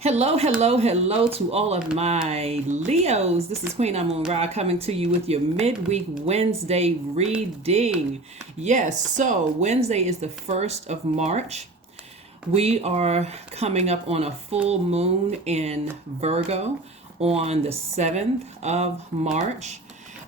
Hello, hello, hello to all of my Leos. This is Queen Amun Ra coming to you with your midweek Wednesday reading. Yes, so Wednesday is the 1st of March. We are coming up on a full moon in Virgo on the 7th of March.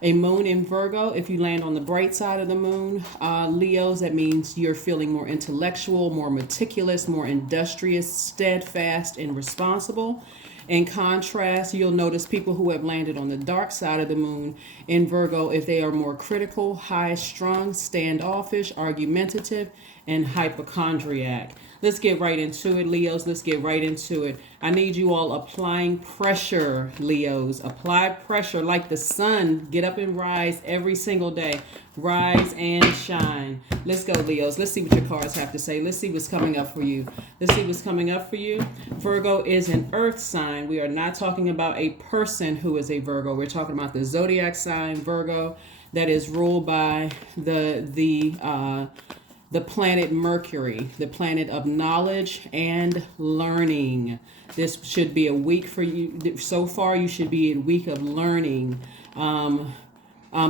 A moon in Virgo, if you land on the bright side of the moon, Leos, that means you're feeling more intellectual, more meticulous, more industrious, steadfast, and responsible. In contrast, you'll notice people who have landed on the dark side of the moon in Virgo, if they are more critical, high strung, standoffish, argumentative, and hypochondriac. Let's get right into it, Leos. Let's get right into it. I need you all applying pressure, Leos. Apply pressure like the sun. Get up and rise every single day. Rise and shine. Let's go, Leos. Let's see what your cards have to say. Let's see what's coming up for you. Let's see what's coming up for you. Virgo is an earth sign. We are not talking about a person who is a Virgo. We're talking about the Zodiac sign, Virgo, that is ruled by the planet Mercury, the planet of knowledge and learning. This should be a week for you. So far, you should be a week of learning,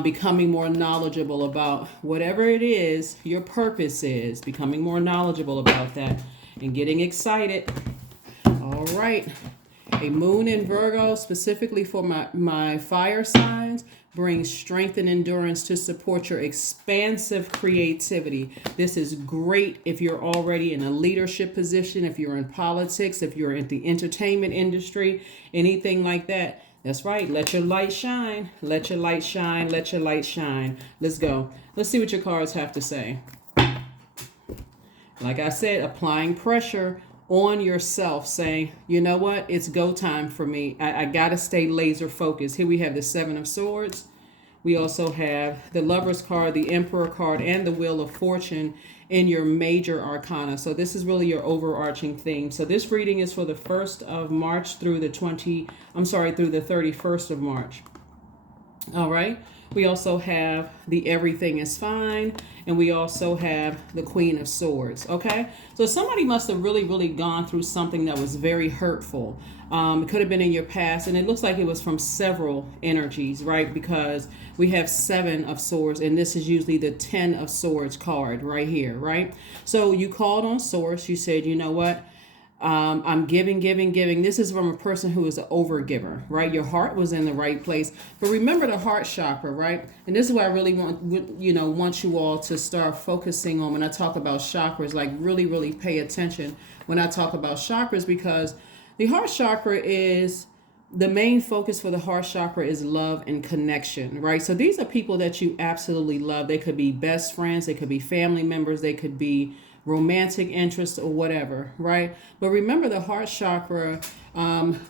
becoming more knowledgeable about whatever it is your purpose is, becoming more knowledgeable about that and getting excited. All right. A moon in Virgo, specifically for my fire signs, brings strength and endurance to support your expansive creativity. This is great if you're already in a leadership position, if you're in politics, if you're in the entertainment industry, anything like that. That's right. Let your light shine. Let your light shine. Let your light shine. Let's go. Let's see what your cards have to say. Like I said, applying pressure on yourself, saying, you know what, it's go time for me. I gotta stay laser focused. Here we have the Seven of Swords. We also have the Lover's card, the Emperor card, and the Wheel of Fortune in your major arcana. So this is really your overarching theme. So this reading is for the 1st of March through the 31st of March. All right. We also have the Everything is Fine, and we also have the Queen of Swords. Okay, so somebody must have really gone through something that was very hurtful. It could have been in your past, and it looks like it was from several energies, right? Because we have 7 of Swords, and this is usually the 10 of Swords card right here, right? So you called on Source. You said, you know what? I'm giving. This is from a person who is an overgiver, right? Your heart was in the right place. But remember the heart chakra, right? And this is what I really want you all to start focusing on when I talk about chakras. Like really pay attention when I talk about chakras, because the heart chakra is the main focus for the heart chakra is love and connection, right? So these are people that you absolutely love. They could be best friends, they could be family members, they could be romantic interest or whatever, right? But remember the heart chakra,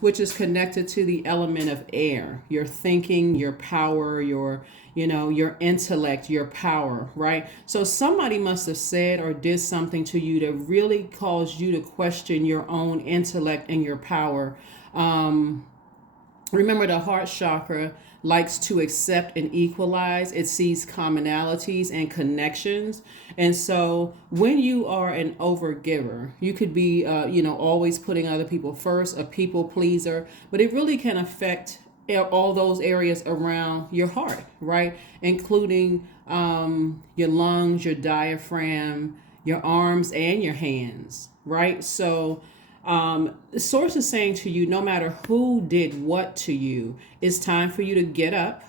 which is connected to the element of air, your thinking, your power, your intellect, your power, right? So somebody must have said or did something to you that really caused you to question your own intellect and your power. Remember, the heart chakra likes to accept and equalize. It sees commonalities and connections. And so when you are an overgiver, you could be, always putting other people first, a people pleaser, but it really can affect all those areas around your heart, right? Including your lungs, your diaphragm, your arms, and your hands, right? So the source is saying to you, no matter who did what to you, it's time for you to get up,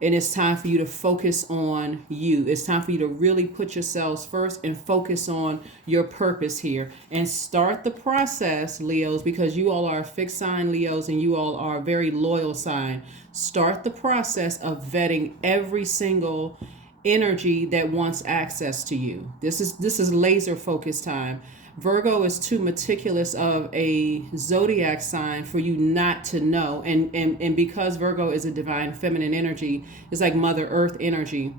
and it's time for you to focus on you. It's time for you to really put yourselves first and focus on your purpose here and start the process, Leos, because you all are a fixed sign, Leos, and you all are a very loyal sign. Start the process of vetting every single energy that wants access to you. This is laser focus time. Virgo is too meticulous of a zodiac sign for you not to know. And because Virgo is a divine feminine energy, it's like Mother Earth energy.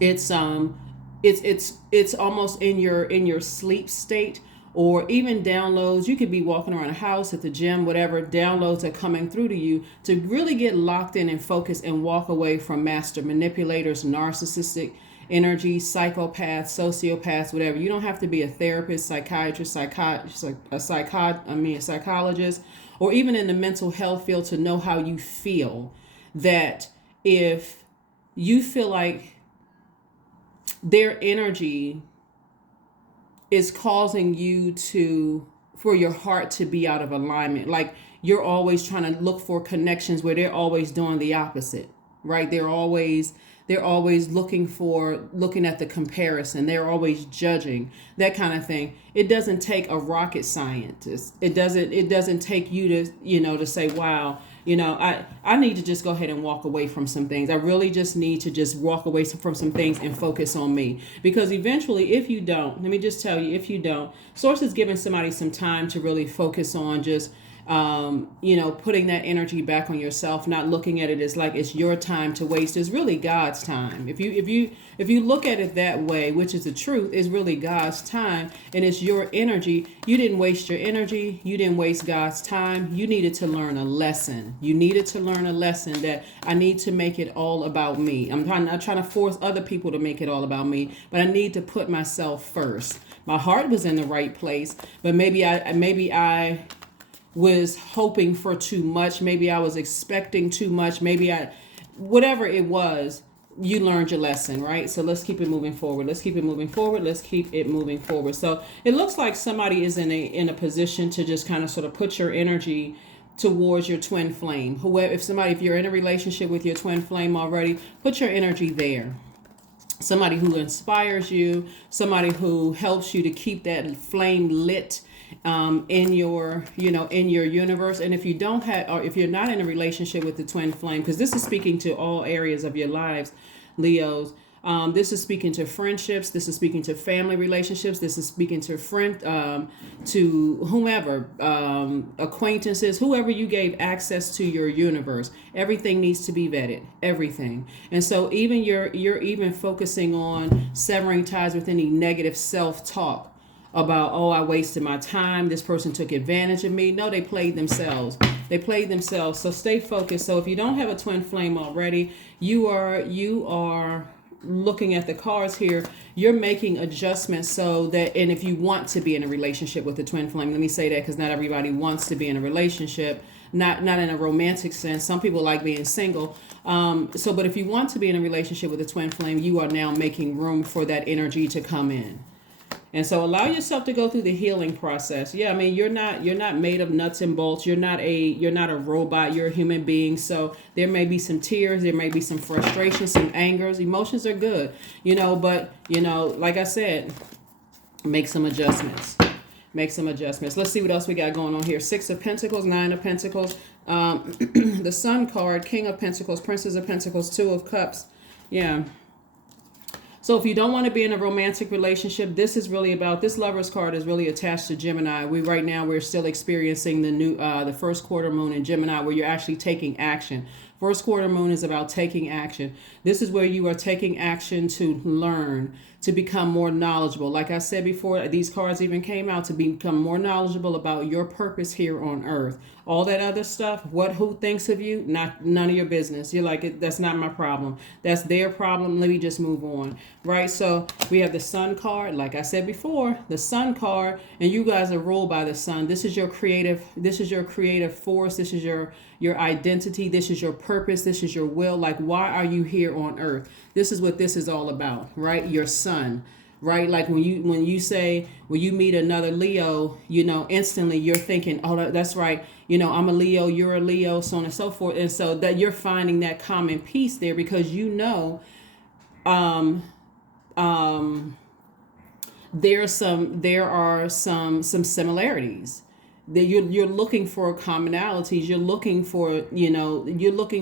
It's almost in your sleep state, or even downloads. You could be walking around a house, at the gym, whatever. Downloads are coming through to you to really get locked in and focus and walk away from master manipulators, narcissistic energy, psychopath, sociopath, whatever. You don't have to be a therapist, psychiatrist, a psychologist, or even in the mental health field to know how you feel. That if you feel like their energy is causing you for your heart to be out of alignment, like you're always trying to look for connections where they're always doing the opposite, right? They're always looking at the comparison. They're always judging, that kind of thing. It doesn't take a rocket scientist. It doesn't take you to say, wow, I need to just go ahead and walk away from some things. I really just need to just walk away from some things and focus on me. Because eventually, if you don't, let me just tell you, if you don't, Source is giving somebody some time to really focus on just putting that energy back on yourself, not looking at it as like it's your time to waste. It's really God's time. If you look at it that way, which is the truth, it's really God's time and it's your energy. You didn't waste your energy. You didn't waste God's time. You needed to learn a lesson. You needed to learn a lesson that I need to make it all about me. I'm not trying to force other people to make it all about me, but I need to put myself first. My heart was in the right place, but maybe I was hoping for too much. Maybe I was expecting too much. Whatever it was, you learned your lesson, right? So let's keep it moving forward. Let's keep it moving forward. So it looks like somebody is in a position to just kind of sort of put your energy towards your twin flame. If you're in a relationship with your twin flame already, put your energy there. Somebody who inspires you, somebody who helps you to keep that flame lit in your universe. And if you don't have, or if you're not in a relationship with the twin flame, because this is speaking to all areas of your lives, Leos. This is speaking to friendships. This is speaking to family relationships. This is speaking to to whomever, acquaintances, whoever you gave access to your universe. Everything needs to be vetted. Everything. And so even you're even focusing on severing ties with any negative self-talk about, oh, I wasted my time. This person took advantage of me. No, they played themselves. So stay focused. So if you don't have a twin flame already, you are looking at the cards here, you're making adjustments so that, and if you want to be in a relationship with a twin flame, let me say that because not everybody wants to be in a relationship, not in a romantic sense. Some people like being single. But if you want to be in a relationship with a twin flame, you are now making room for that energy to come in. And so allow yourself to go through the healing process. Yeah, I mean, you're not made of nuts and bolts. You're not a robot. You're a human being. So there may be some tears. There may be some frustration, some angers. Emotions are good, but, like I said, make some adjustments. Let's see what else we got going on here. 6 of Pentacles, 9 of Pentacles, the Sun card, King of Pentacles, Princess of Pentacles, 2 of Cups. Yeah. So if you don't want to be in a romantic relationship, this Lover's card is really attached to Gemini. We're still experiencing the first quarter moon in Gemini, where you're actually taking action. First quarter moon is about taking action. This is where you are taking action to learn, to become more knowledgeable. Like I said before, these cards even came out to become more knowledgeable about your purpose here on earth. All that other stuff, who thinks of you, none of your business. You're like, that's not my problem. That's their problem. Let me just move on. Right? So we have the Sun card. Like I said before, the Sun card, and you guys are ruled by the Sun. This is your creative force. This is your identity. This is your purpose. This is your will. Like, why are you here on earth? This is what this is all about, right? Your sun, right? Like when you meet another Leo, instantly you're thinking, oh, that's right. I'm a Leo, you're a Leo, so on and so forth. And so that you're finding that common piece there because there are some similarities. That you're looking for commonalities. You're looking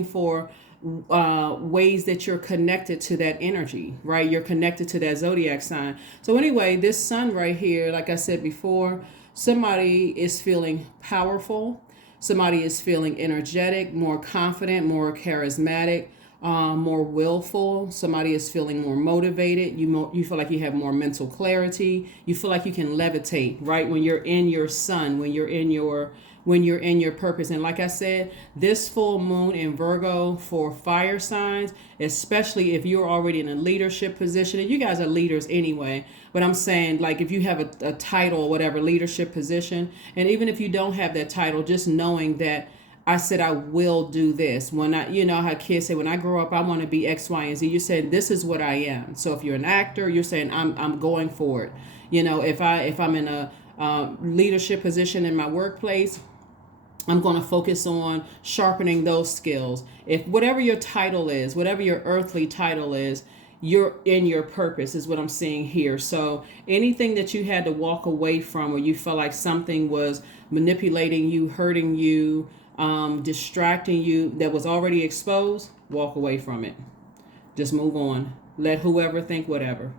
for ways that you're connected to that energy, right? You're connected to that zodiac sign. So anyway, this Sun right here, like I said before, somebody is feeling powerful. Somebody is feeling energetic, more confident, more charismatic, more willful. Somebody is feeling more motivated. You feel like you have more mental clarity. You feel like you can levitate, right? When you're in your sun, when you're in your when you're in your purpose. And like I said, this full moon in Virgo for fire signs, especially if you're already in a leadership position, and you guys are leaders anyway, but I'm saying, like, if you have a title or whatever, leadership position, and even if you don't have that title, just knowing that I said I will do this. When I, you know how kids say, when I grow up, I want to be X, Y, and Z. You said this is what I am. So if you're an actor, you're saying I'm going for it. You know, if I'm in a leadership position in my workplace, I'm going to focus on sharpening those skills. If whatever your title is, whatever your earthly title is, you're in your purpose is what I'm seeing here. So anything that you had to walk away from, or you felt like something was manipulating you, hurting you, distracting you, that was already exposed, walk away from it. Just move on. Let whoever think whatever.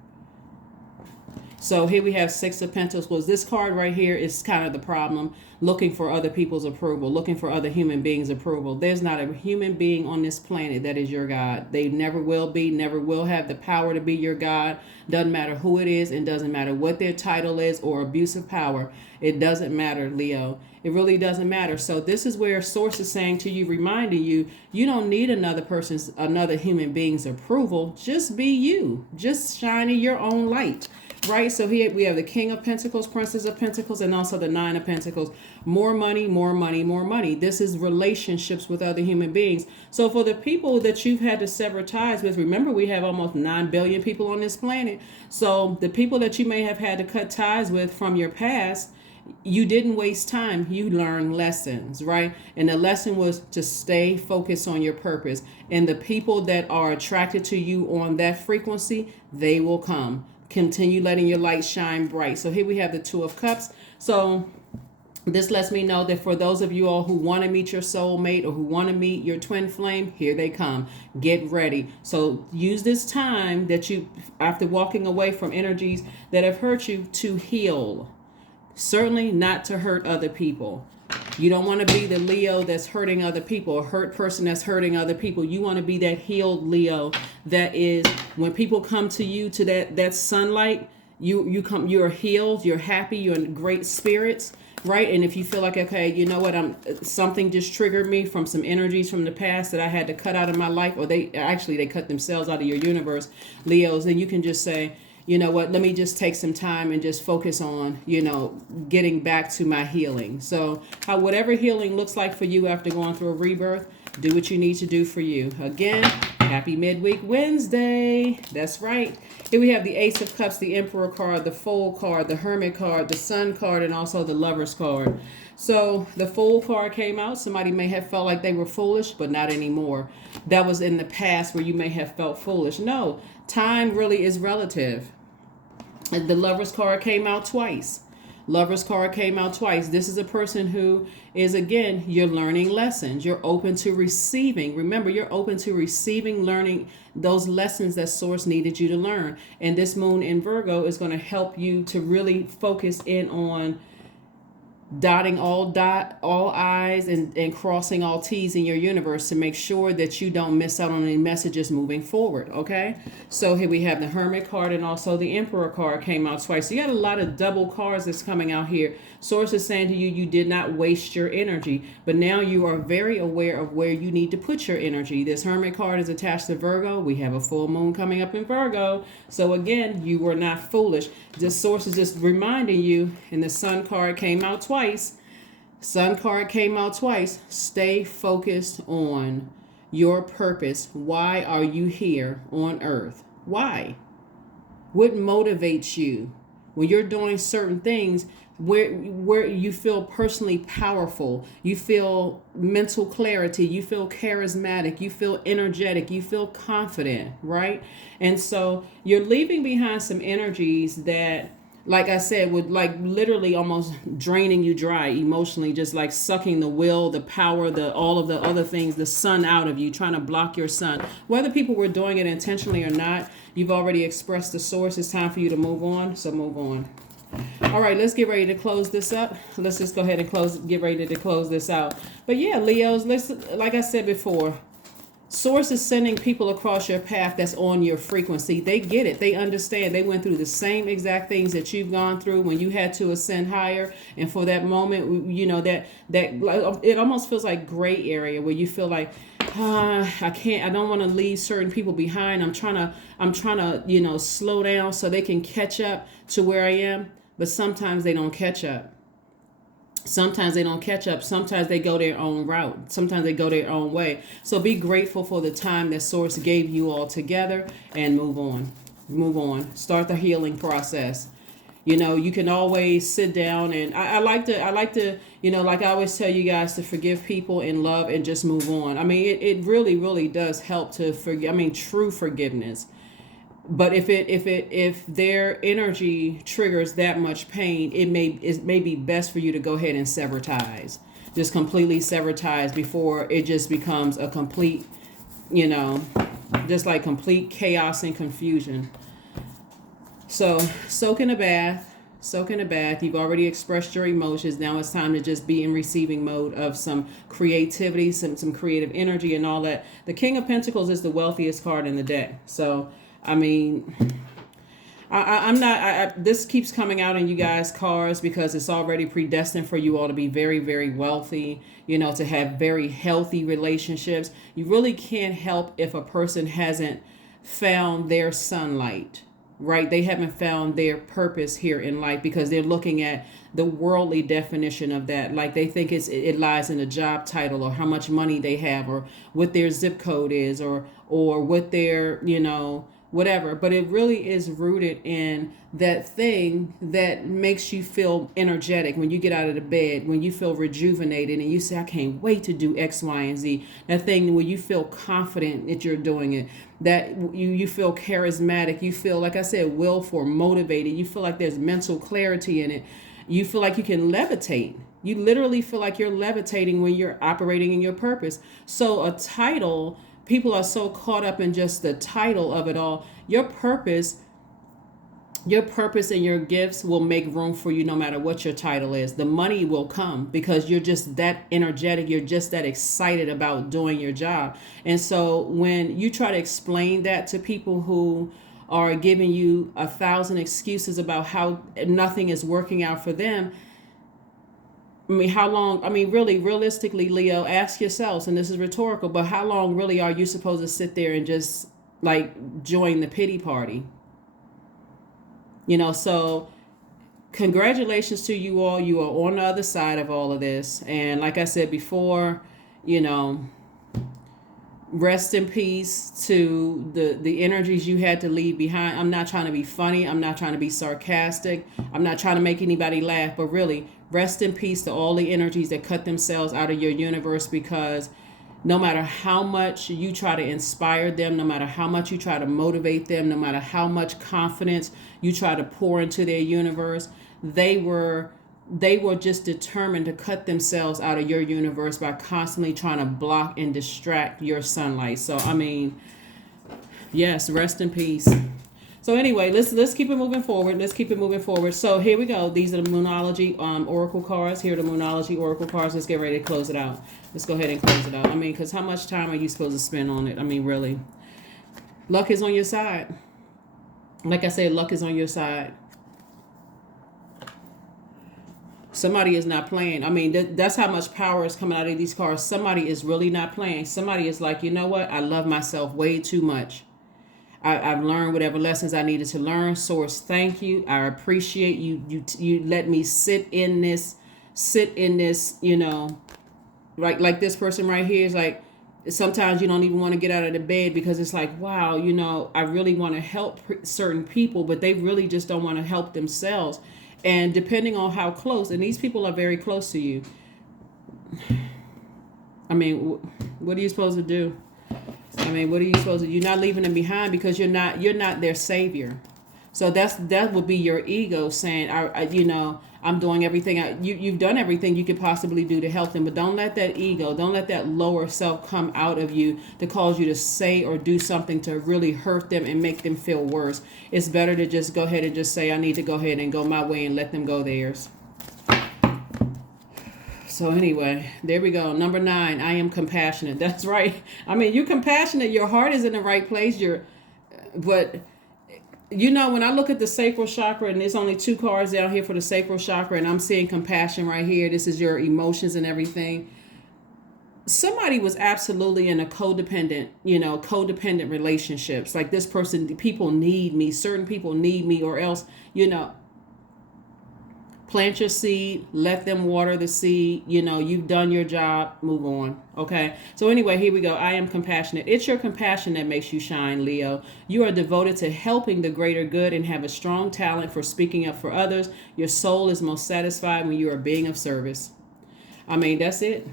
So here we have Six of Pentacles. This card right here is kind of the problem. Looking for other people's approval. Looking for other human beings' approval. There's not a human being on this planet that is your God. They never will be. Never will have the power to be your God. Doesn't matter who it is. And doesn't matter what their title is or abuse of power. It doesn't matter, Leo. It really doesn't matter. So this is where Source is saying to you, reminding you, you don't need another human being's approval. Just be you. Just shining your own light. Right, so here we have the King of Pentacles, Princess of Pentacles, and also the Nine of Pentacles. More money, more money, more money. This is relationships with other human beings. So for the people that you've had to sever ties with, remember we have almost 9 billion people on this planet. So the people that you may have had to cut ties with from your past, you didn't waste time. You learned lessons, right? And the lesson was to stay focused on your purpose. And the people that are attracted to you on that frequency, they will come. Continue letting your light shine bright. So here we have the Two of Cups. So this lets me know that for those of you all who want to meet your soulmate or who want to meet your twin flame, here they come. Get ready. So use this time that you, after walking away from energies that have hurt you, to heal. Certainly not to hurt other people. You don't want to be the Leo that's hurting other people, a hurt person that's hurting other people. You want to be that healed Leo that is, when people come to you, to that sunlight, you're healed, you're happy, you're in great spirits, right? And if you feel like, okay, you know what, something just triggered me from some energies from the past that I had to cut out of my life, or they cut themselves out of your universe, Leos, then you can just say, you know what, let me just take some time and just focus on, getting back to my healing. So whatever healing looks like for you after going through a rebirth, do what you need to do for you. Again, happy midweek Wednesday. That's right. Here we have the Ace of Cups, the Emperor card, the Fool card, the Hermit card, the Sun card, and also the Lovers card. So the Fool card came out. Somebody may have felt like they were foolish, but not anymore. That was in the past where you may have felt foolish. No, time really is relative. The Lovers card came out twice. Lovers card came out twice. This is a person who is, again, you're learning lessons. You're open to receiving. Remember, you're open to receiving, learning those lessons that Source needed you to learn. And this moon in Virgo is going to help you to really focus in on dotting all I's and crossing all T's in your universe to make sure that you don't miss out on any messages moving forward, okay? So here we have the Hermit card, and also the Emperor card came out twice. So you got a lot of double cards that's coming out here. Source is saying to you, you did not waste your energy, but now you are very aware of where you need to put your energy. This Hermit card is attached to Virgo. We have a full moon coming up in Virgo. So again, you were not foolish. This Source is just reminding you, and the Sun card came out twice. Sun card came out twice. Stay focused on your purpose. Why are you here on earth? Why? What motivates you when you're doing certain things where you feel personally powerful, you feel mental clarity, you feel charismatic, you feel energetic, you feel confident, right? And so you're leaving behind some energies that, like I said, would like literally almost draining you dry emotionally, just like sucking the will, the power, all of the other things, the sun out of you, trying to block your sun. Whether people were doing it intentionally or not, you've already expressed the Source. It's time for you to move on, so move on. All right, let's get ready to close this up. Let's just go ahead and get ready to close this out. But yeah, Leos, like I said before, Source is sending people across your path that's on your frequency. They get it. They understand. They went through the same exact things that you've gone through when you had to ascend higher. And for that moment, you know, that it almost feels like gray area where you feel like, I don't want to leave certain people behind. I'm trying to, you know, slow down so they can catch up to where I am. But sometimes they don't catch up. Sometimes they don't catch up. Sometimes they go their own route. Sometimes they go their own way. So be grateful for the time that Source gave you all together and move on. Move on. Start the healing process. You know, you can always sit down and I like to, you know, like I always tell you guys to forgive people in love and just move on. I mean, it really, really does help to forgive. I mean, true forgiveness. But if their energy triggers that much pain, it may be best for you to go ahead and sever ties. Just completely sever ties before it just becomes a complete, you know, just like complete chaos and confusion. So soak in a bath. Soak in a bath. You've already expressed your emotions. Now it's time to just be in receiving mode of some creativity, some creative energy and all that. The King of Pentacles is the wealthiest card in the deck. So I mean, I'm not, this keeps coming out in you guys' cards because it's already predestined for you all to be very, very wealthy, you know, to have very healthy relationships. You really can't help if a person hasn't found their sunlight, right? They haven't found their purpose here in life because they're looking at the worldly definition of that. Like they think it lies in a job title or how much money they have or what their zip code is or what their, you know, whatever. But it really is rooted in that thing that makes you feel energetic when you get out of the bed, when you feel rejuvenated and you say, I can't wait to do X, Y, and Z. That thing where you feel confident that you're doing it, that you feel charismatic, you feel, like I said, willful, motivated, you feel like there's mental clarity in it. You feel like you can levitate. You literally feel like you're levitating when you're operating in your purpose. So a title, people are so caught up in just the title of it all. Your purpose and your gifts will make room for you no matter what your title is. The money will come because you're just that energetic. You're just that excited about doing your job. And so when you try to explain that to people who are giving you 1,000 excuses about how nothing is working out for them, I mean, how long, I mean, really, realistically, Leo, ask yourselves, and this is rhetorical, but how long really are you supposed to sit there and just like join the pity party? You know, so congratulations to you all. You are on the other side of all of this. And like I said before, you know, rest in peace to the energies you had to leave behind. I'm not trying to be funny. I'm not trying to be sarcastic. I'm not trying to make anybody laugh, but really rest in peace to all the energies that cut themselves out of your universe, because no matter how much you try to inspire them, no matter how much you try to motivate them, no matter how much confidence you try to pour into their universe, they were just determined to cut themselves out of your universe by constantly trying to block and distract your sunlight. So, I mean, yes, rest in peace. So anyway, let's keep it moving forward. Let's keep it moving forward. So here we go. These are the Moonology Oracle cards. Here are the Moonology Oracle cards. Let's get ready to close it out. Let's go ahead and close it out. I mean, because how much time are you supposed to spend on it? I mean, really. Luck is on your side. Like I said, luck is on your side. Somebody is not playing. I mean, that's how much power is coming out of these cards. Somebody is really not playing. Somebody is like, you know what? I love myself way too much. I've learned whatever lessons I needed to learn. Source, thank you. I appreciate you. You let me sit in this, you know, like this person right here is like, sometimes you don't even want to get out of the bed because it's like, wow, you know, I really want to help certain people, but they really just don't want to help themselves. And depending on how close, and these people are very close to you. I mean, what are you supposed to do? I mean, what are you supposed to do? You're not leaving them behind because you're not their savior. So that would be your ego saying, you know, I'm doing everything. You've done everything you could possibly do to help them, but don't let that ego, don't let that lower self come out of you to cause you to say or do something to really hurt them and make them feel worse. It's better to just go ahead and just say, I need to go ahead and go my way and let them go theirs. So anyway, there we go. Number 9, I am compassionate. That's right. I mean, you're compassionate. Your heart is in the right place. But you know, when I look at the sacral chakra, and there's only 2 cards down here for the sacral chakra, and I'm seeing compassion right here. This is your emotions and everything. Somebody was absolutely in a codependent relationships. Like this person, people need me. Certain people need me, or else, plant your seed, let them water the seed. You've done your job, move on. Okay. So anyway, here we go. I am compassionate. It's your compassion that makes you shine, Leo. You are devoted to helping the greater good and have a strong talent for speaking up for others. Your soul is most satisfied when you are being of service. I mean, that's it.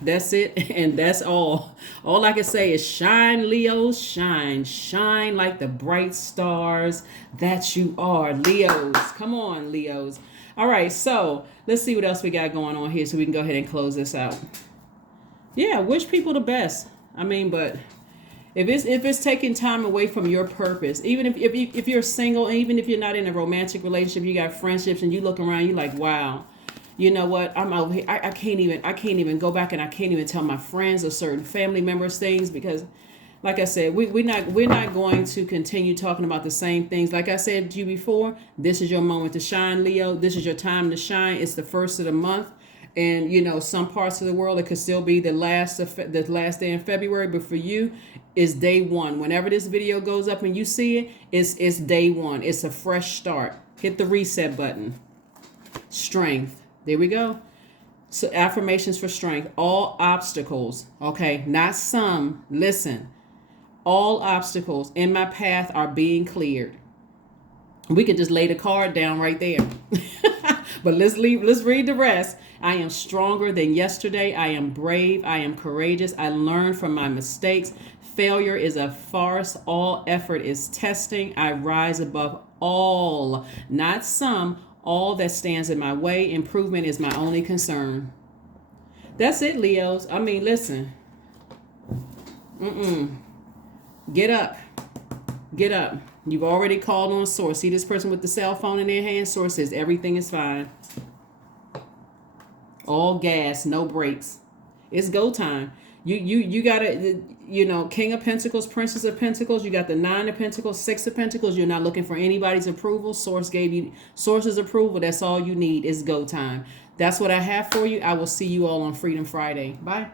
That's it. And that's all. All I can say is shine, Leos, shine. Shine like the bright stars that you are, Leos. Come on, Leos. All right, so let's see what else we got going on here so we can go ahead and close this out. Yeah, wish people the best. I mean, but if it's taking time away from your purpose, even if you're single, even if you're not in a romantic relationship, you got friendships, and you look around, you're like, wow, you know what? I'm out here. I can't even go back, and I can't even tell my friends or certain family members things because, like I said, we're not going to continue talking about the same things. Like I said to you before, this is your moment to shine, Leo. This is your time to shine. It's the first of the month, and some parts of the world it could still be the last day in February, but for you, it's day 1. Whenever this video goes up and you see it, it's day 1. It's a fresh start. Hit the reset button. Strength. There we go. So affirmations for strength. All obstacles. Okay, not some. Listen. All obstacles in my path are being cleared. We could just lay the card down right there. But let's read the rest. I am stronger than yesterday. I am brave. I am courageous. I learn from my mistakes. Failure is a farce. All effort is testing. I rise above all, not some, all that stands in my way. Improvement is my only concern. That's it, Leos. I mean, listen. Get up. Get up. You've already called on Source. See this person with the cell phone in their hand? Source says everything is fine. All gas, no brakes. It's go time. You gotta, King of Pentacles, Princess of Pentacles. You got the 9 of Pentacles, 6 of Pentacles. You're not looking for anybody's approval. Source gave you Source's approval. That's all you need. It's go time. That's what I have for you. I will see you all on Freedom Friday. Bye.